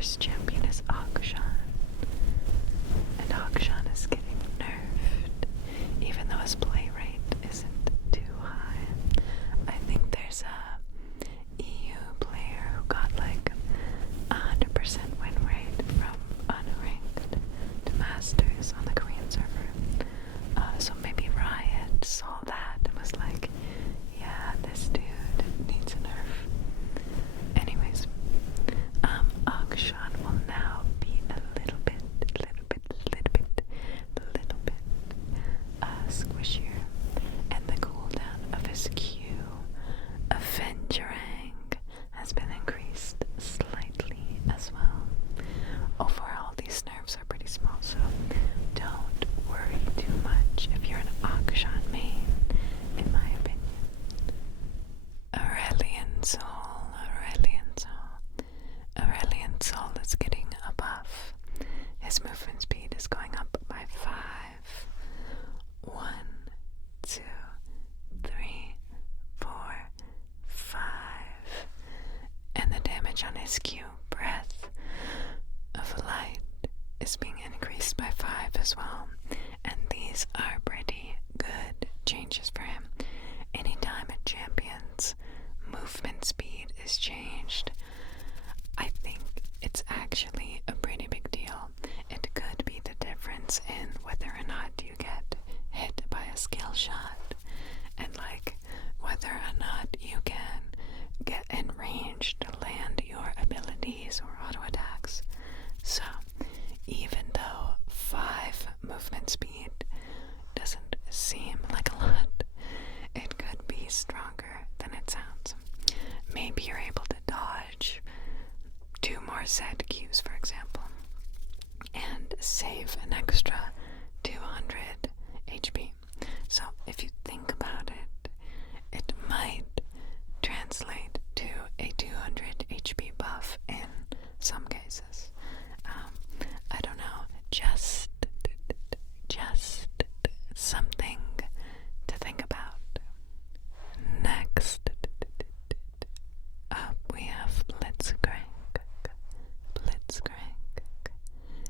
first champion is Akshan. And Akshan is getting nerfed, even though his play rate isn't too high. I think there's a EU player who got like 100% win rate from unranked to masters on the Korean server. So maybe Riot saw that and was like, yeah, this dude needs a nerf. Anyways, Akshan will now be a little bit squishier, and the cooldown of his Q, Avengerang, has been increased slightly as well. Overall, these nerfs are pretty small, so don't worry too much if you're an Akshan main, in my opinion. Aurelian Soul is getting a buff. His movement speed is going up by 5. 1, 2, 3, 4, 5. And the damage on his Q, Breath of Light, is being increased by 5 as well. And these are pretty good changes for him. Anytime a champion's movement speed is changed, I think it's actually a pretty big deal. It could be the difference in whether or not you get hit by a skill shot, and like whether or not you can get in range to land your abilities or auto attacks. So even though 5 movement speed doesn't seem like a lot, it could be stronger than it sounds. Maybe you're able to dodge 2 more set Qs, for example, and save an extra 200 HP. So if you think about it, it might translate to a 200 HP buff in some cases. I don't know, just something to think about. Next up we have Blitzcrank.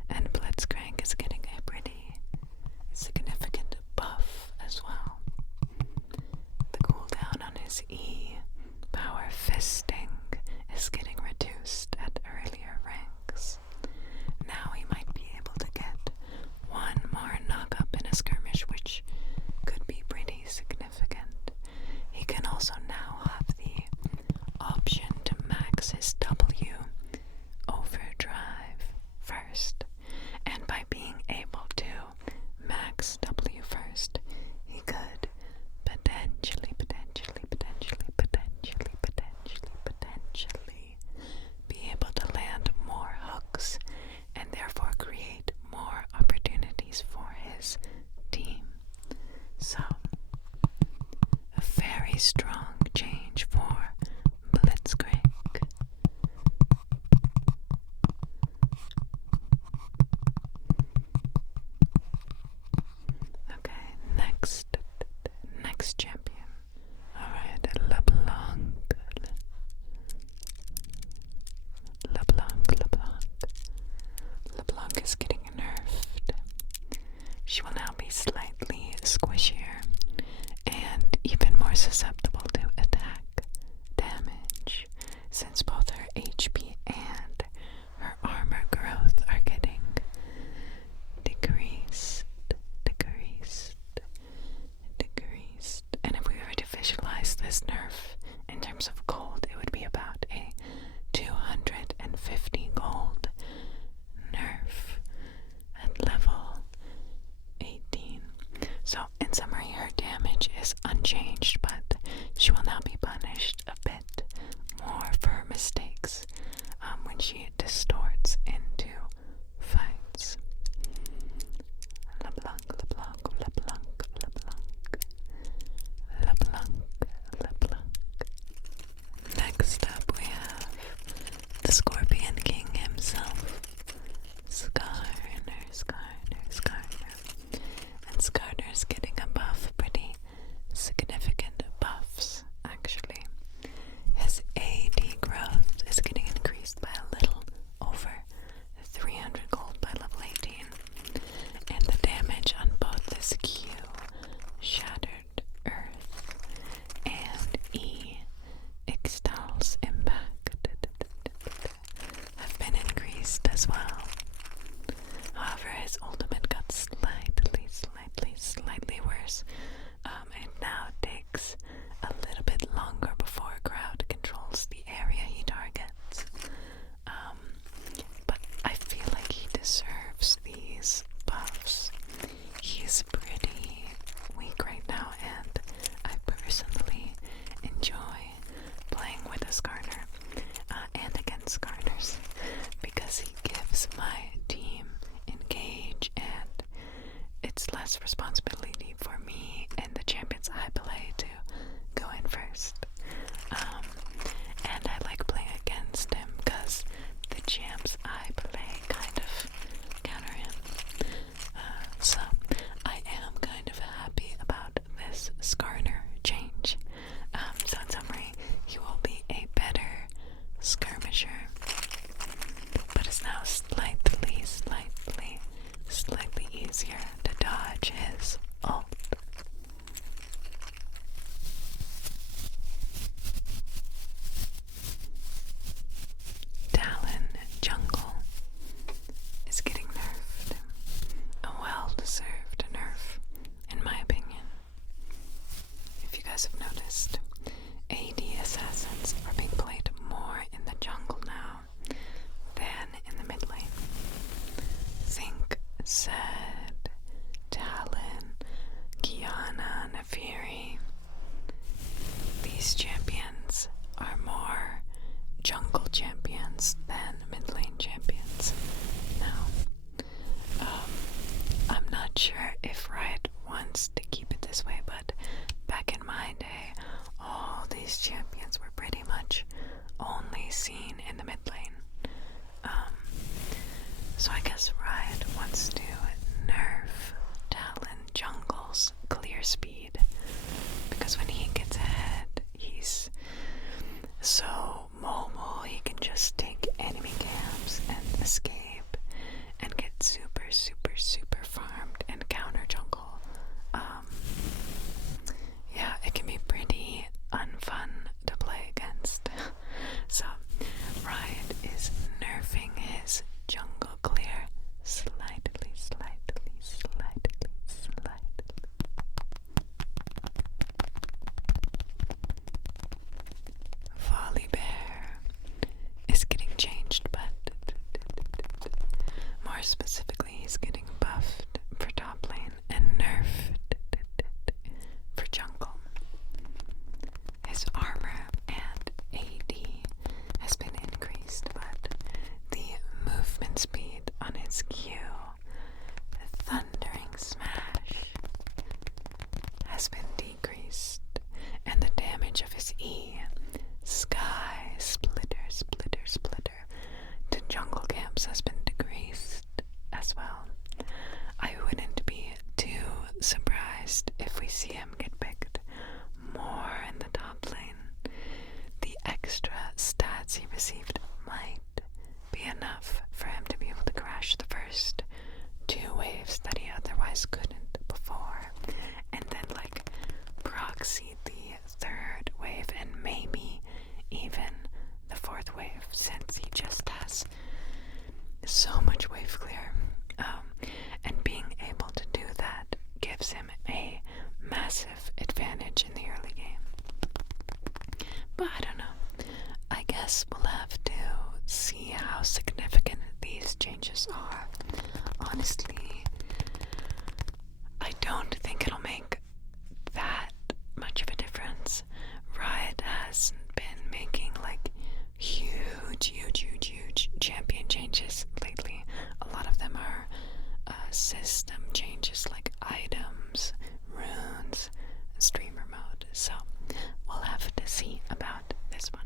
And Blitzcrank is getting a pretty significant buff as well. The cooldown on his E, Power Fisting, is getting reduced at earlier ranks. Now he might be able to get 1 more knock-up in a skirmish, which could be pretty significant. He can also now have the option to max his W overdrive first, and by being able to max W first, he could potentially be able to land more hooks and therefore create more opportunities for his team. So, a very strong change for Blitzcrank. Okay, next champion. Alright, LeBlanc. LeBlanc is getting nerfed. She will now be slightly squishier and even more susceptible to attack damage, since both her HP and her armor growth are getting decreased. And if we were to visualize this nerf in terms of gold, it would be about a 250 gold nerf at level 18. So in summary, her damage is unchanged, but she will now be punished a bit more for her mistakes when she distorts into fights. LeBlanc. Next up we have the Scorpion King himself, Skarner. And Skarner's getting a buff, pretty significant buffs actually. His AD growth is getting increased by a little over there's a responsibility for me and the champions I play to go in first. And I like playing against him because the champs I play kind of counter him. So I am kind of happy about this Skarner change. So in summary, he will be a better skirmisher, but it's now slightly easier to dodge his ult. Talon Jungle is getting nerfed. A well-deserved nerf, in my opinion. If you guys have noticed, AD assassins are being played more in the jungle now than in the mid lane. Think Zed, Talon, Kiana, Nafiri. These champions are more jungle champions than mid lane champions now. I'm not sure if Riot wants to keep it this way, but back in my day, all these champions were pretty much only seen in the mid lane. So I guess Riot wants to nerf Talon Jungle's clear speed, because when he gets ahead, he's so mobile, he can just take enemy camps and escape and get super farmed and counter jungle. Yeah, it can be pretty unfun to play against. So Riot is nerfing his jungle clear slightly. Volibear is getting changed, but more specifically, he's getting buffed for top lane and nerfed for jungle. His armor and AD has been increased, but the movement speed on his Q, the Thundering Smash, has been decreased, and the damage of his E, Sky Splitter, to jungle camps has been decreased as well. I wouldn't be too surprised if we see him get picked more in the top lane. The extra stats he received might be enough for him to be able to crash the first 2 waves that he otherwise couldn't before, and then proxy the 3rd wave and maybe even the 4th wave, since he just has so much wave clear. And being able to do that gives him a massive advantage in the early game. But I don't know. I guess we'll have to see how significant these changes are. Honestly, I don't think it'll make that much of a difference. Riot has been making huge champion changes lately. A lot of them are system changes like items, runes, and streamer mode. So we'll have to see about this one.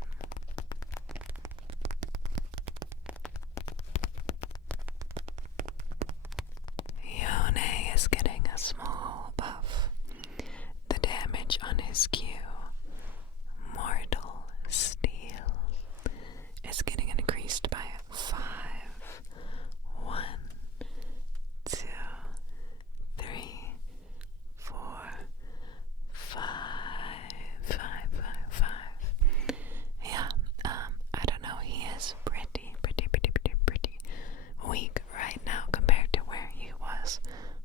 Yone is getting a small buff. The damage on his Q, Mortal Steel, is getting increased by 5. 1, 2, 3, 4, 5. Yeah, I don't know, he is pretty weak right now compared to where he was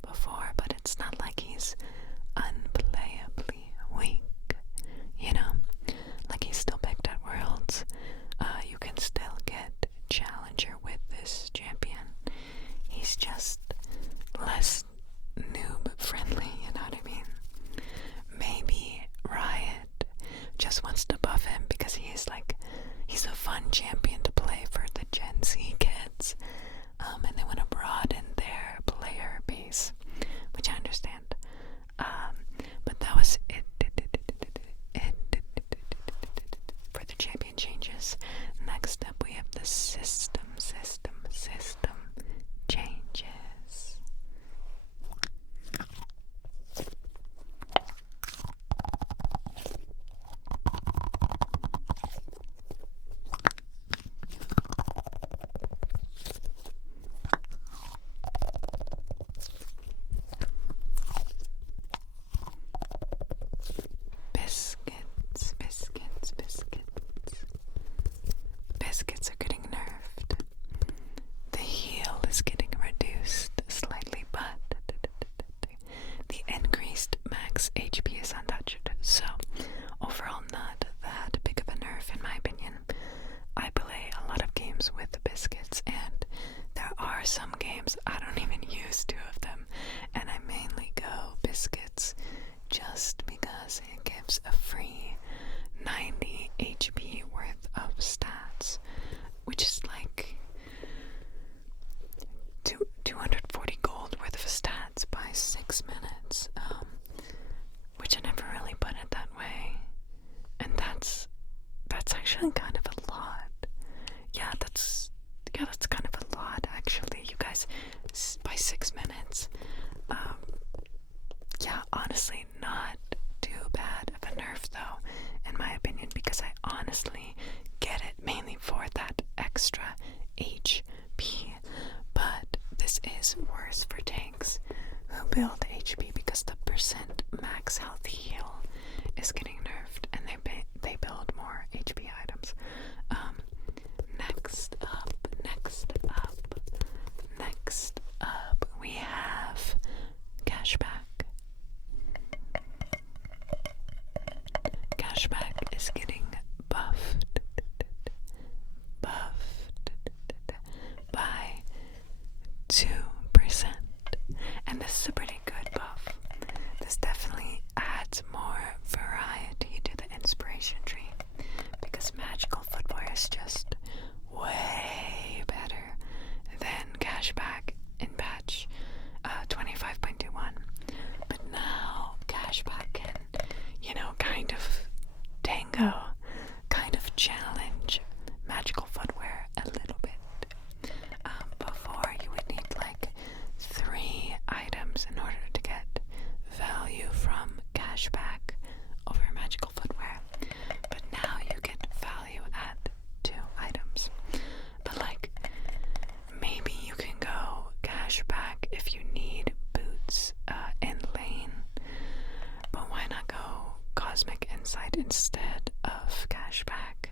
before, but it's not like he's unplayably weak. the system changes. Biscuits are getting nerfed. The heal is getting reduced slightly, but the increased max HP is untouched. So, overall, not that big of a nerf in my opinion. I play a lot of games with biscuits, and there are some games I don't even use 2 of them, and I mainly go biscuits just because it gives a free 90 HP worth of stats, which is like 240 gold worth of stats by 6 minutes, which I never really put it that way, and that's actually kind of a lot. Yeah, that's kind of a lot actually, you guys, by 6 minutes. Yeah, honestly, not too bad of a nerf though, in my opinion, because I honestly get it mainly for that extra HP. But this is worse for tanks who build HP because the percent max health heal is getting nerfed, and they build more HP items. Next up, we have cashback. Cashback is getting buffed by 2%, and this is a pretty good buff. This definitely adds more variety to the inspiration tree, because magical footwear is just way better than cashback in patch 25.21. But now cashback can, kind of kind of challenge magical footwear a little bit. Before you would need like 3 items in order to get value from cashback over magical footwear, but now you get value at 2 items. But like, maybe you can go cashback if you need boots in lane, but why not go cosmic insight instead of cashback?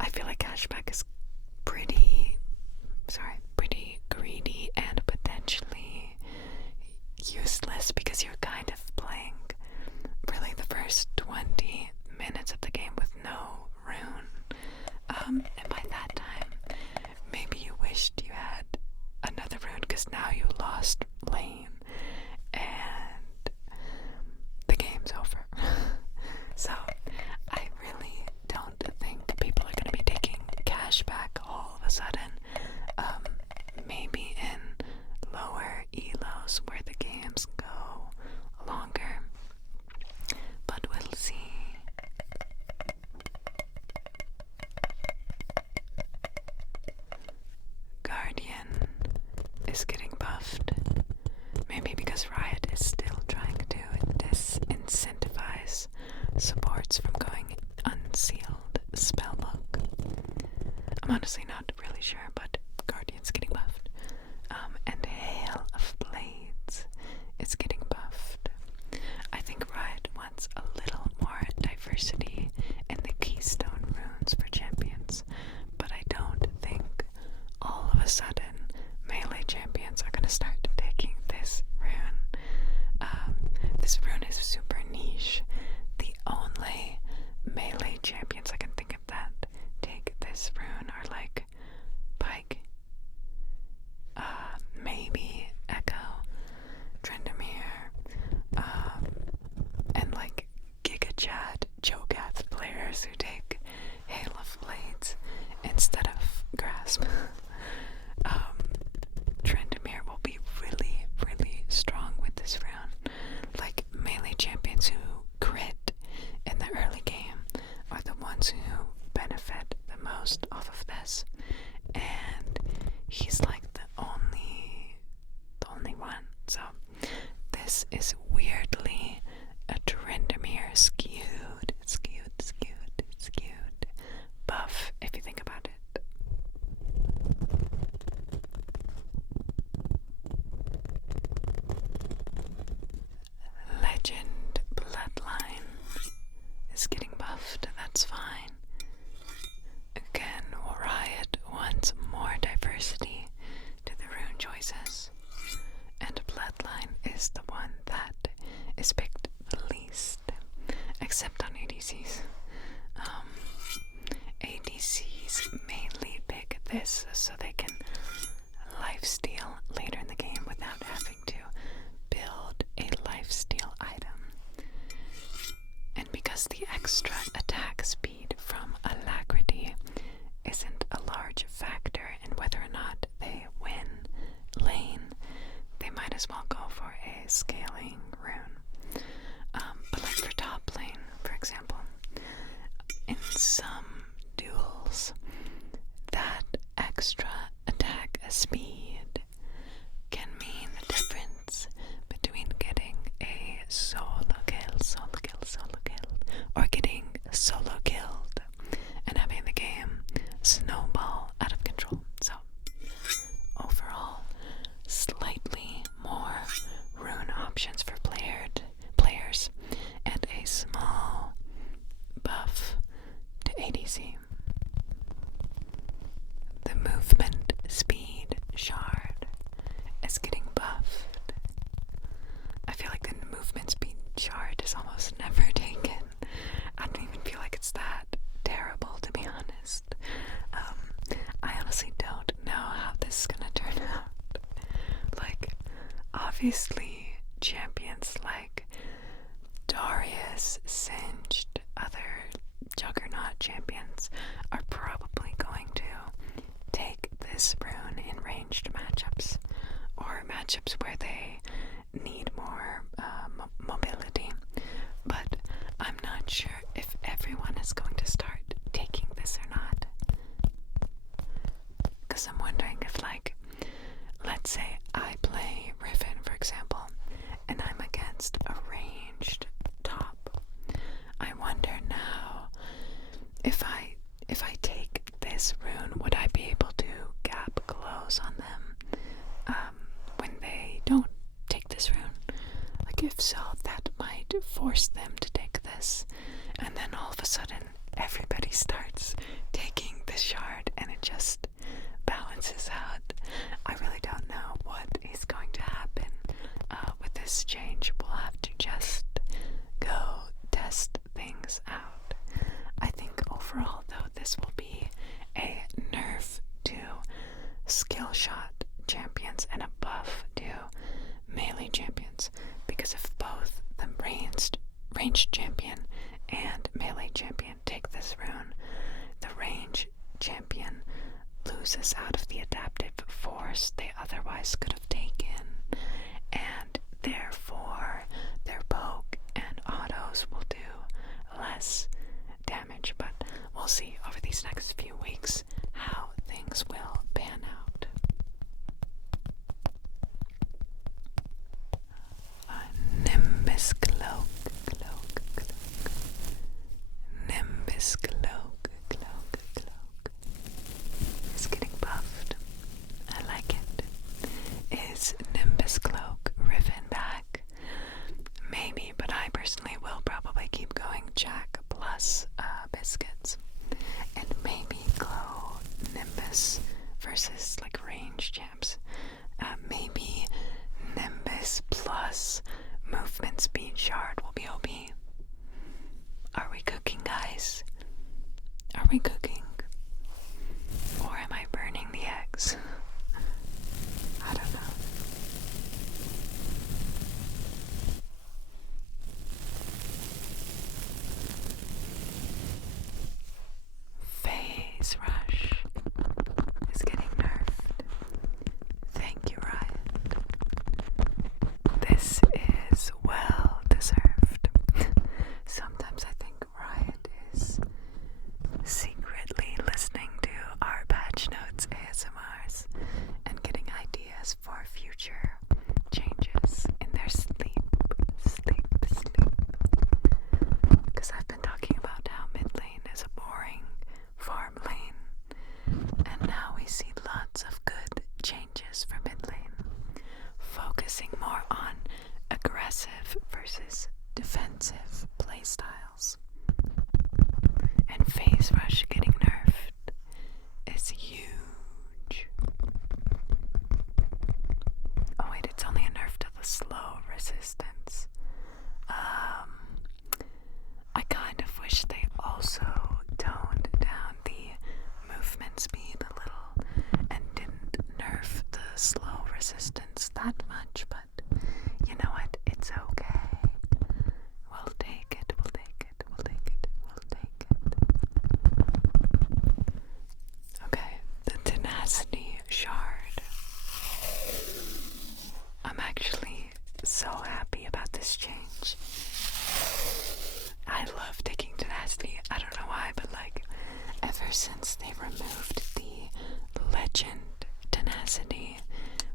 I feel like cashback is pretty greedy and potentially useless, because you're kind of playing really the first 20 minutes of the game with no rune, and by that time maybe you wished you had another rune, because now you lost lane and the game's over. So I really don't think people are going to be taking cashback all of a sudden. Maybe in lower elos where the games go longer, but we'll see. Guardian is getting buffed, maybe because Riot is still trying to disincentivize supports from going unsealed spellbook. I'm honestly not really sure, but Guardian's getting buffed. And Hail of Blades is getting buffed. I think Riot wants a little more diversity in the keystone runes for champions, but I don't think all of a sudden melee champions are going to start taking this rune. This rune is super niche. The only melee champions I can think of that take this rune are like Pike, maybe Echo, Trendemir, and like Giga Chad, Cho'Gath players who take Hail of Blades instead of Grasp. Trendemir will be really, really strong with this rune. Like, melee champions who crit in the early game are the ones who benefit the most off of this, and he's like the only one. So this is weirdly a Trendemir skewed buff, if you think about it. Legend Bloodline is getting buffed, that's fine. Again, Riot wants more diversity to the rune choices, and Bloodline is the one that is picked the least, except on ADCs. ADCs mainly pick this so they can lifesteal later in the game without having to build a lifesteal item. And because the extra attack speed from Alacrity isn't a large factor in whether or not they win lane, they might as well go for a scaling rune. But like for top lane, for example, in some duels, that extra attack speed can mean the difference between getting a solo kill, or getting solo killed and having the game snowball out of control. So overall, slightly more rune options for players and a small buff to ADC. The movement speed shard is getting buffed. I feel like the movement speed shard is almost never taken. I don't even feel like it's that terrible, to be honest. I honestly don't know how this is gonna turn out. Like, obviously, champions like Darius, Singed, other Juggernaut champions are probably going to take this rune in ranged matchups, or matchups where they need more mobility. But I'm not sure if everyone is going to start taking this or not. Because I'm wondering if, like, let's say I play Riven, for example, and I'm against a ranged top. I wonder now if I take this rune, would I be able to gap close on them when they don't take this rune? Like, if so, that might force them to take this, and then all of a sudden everybody starts taking this shard and it just balances out. I really don't know what is going to happen with this change. We'll have to just go test things out. I think overall, though, this will be a nerf to skill shot champions and a buff to melee champions, because if both the ranged champion and melee champion take this rune, the range champion loses out of the adaptive force they otherwise could have taken, and therefore their poke and autos will do less damage. But we'll see over these next few weeks how things will pan out. Nimbus cloak. Nimbus cloak. It's getting buffed. I like it. Is Nimbus cloak Riven back? Maybe, but I personally will probably keep going Jack plus biscuits, and maybe go Nimbus versus like range champs. Maybe Nimbus plus movement speed shard will be OP. Are we cooking, guys? Are we cooking? Or am I burning the eggs? I don't know. Phase Rush is getting nerfed. Thank you, Riot. This is well deserved. Sometimes I think Riot is secretly listening aggressive versus defensive playstyles. And Phase Rush getting nerfed is huge. Oh wait, it's only a nerf to the slow resistance. I kind of wish they also toned down the movement speed a little and didn't nerf the slow resistance that much, but you know what? It's okay. We'll take it, we'll take it, we'll take it, we'll take it. Okay, the tenacity shard. I'm actually so happy about this change. I love taking tenacity. I don't know why, but like ever since they removed the legend tenacity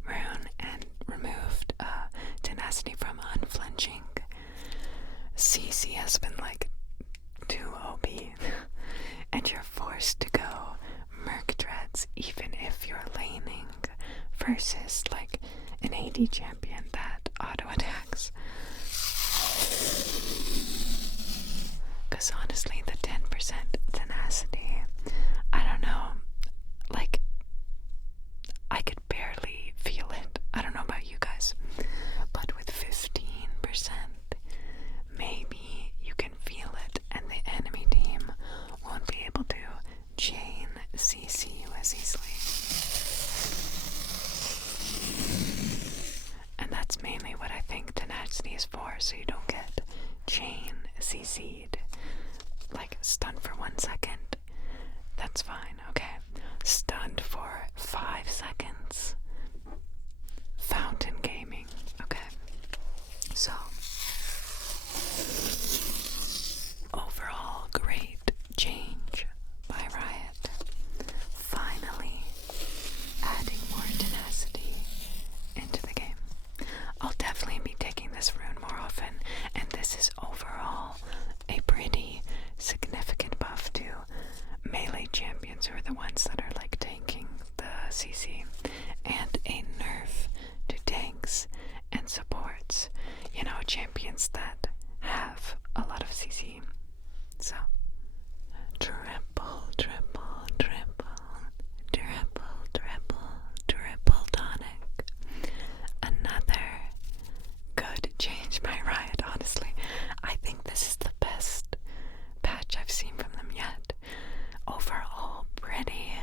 rune and removed tenacity from unflinching, CC has been like too OP and you're forced to go Merc Dreads even if you're laning versus like an AD champion that auto attacks. Because honestly, the 10% tenacity, I don't know, like, I could barely feel it. I don't know about you guys, but with 15%, maybe you can feel it, and the enemy team won't be able to chain CC you as easily. And that's mainly what I think tenacity is for, so you don't get chain CC'd. Like, stunned for 1 second, that's fine, okay? Stunned for 5 seconds, fountain gaming, okay? So, overall, great change by Riot. Finally, adding more tenacity into the game. I'll definitely be taking this rune more often, and this is overall a pretty significant buff to melee champions who are the ones that are like tanking the CC, and a nerf to tanks and supports, you know, champions that have a lot of CC. So triple tonic. Another good change by Riot, honestly. I think this is the best patch I've seen from them yet. Overall, pretty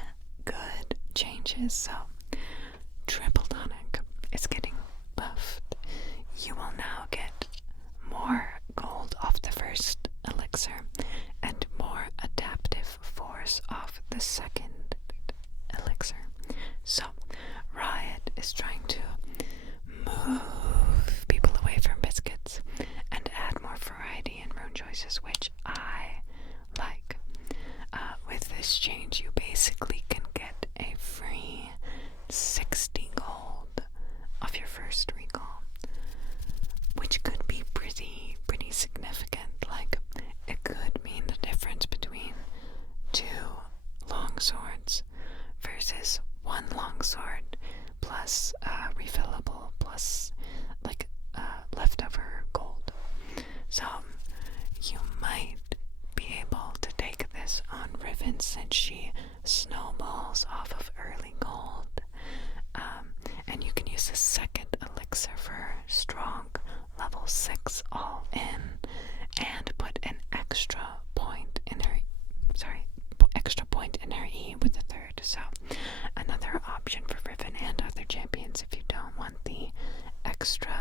good changes. So, triple tonic is getting buffed. You will now get more gold off the first elixir and more adaptive force off the second elixir. So, Riot is trying to move people away from biscuits and add more variety in rune choices, which I like. With this change, you basically can get a free 60 gold off your first recall, which could be pretty significant. Like, it could mean the difference between 2 long swords versus 1 long sword plus refillable plus like leftover gold. So you might be able to take this on Riven since she snowballs off of early gold, and you can use the second elixir for strong level 6 all in and put an extra point in her E with the third. So another option for Riven and other champions if you don't want the extra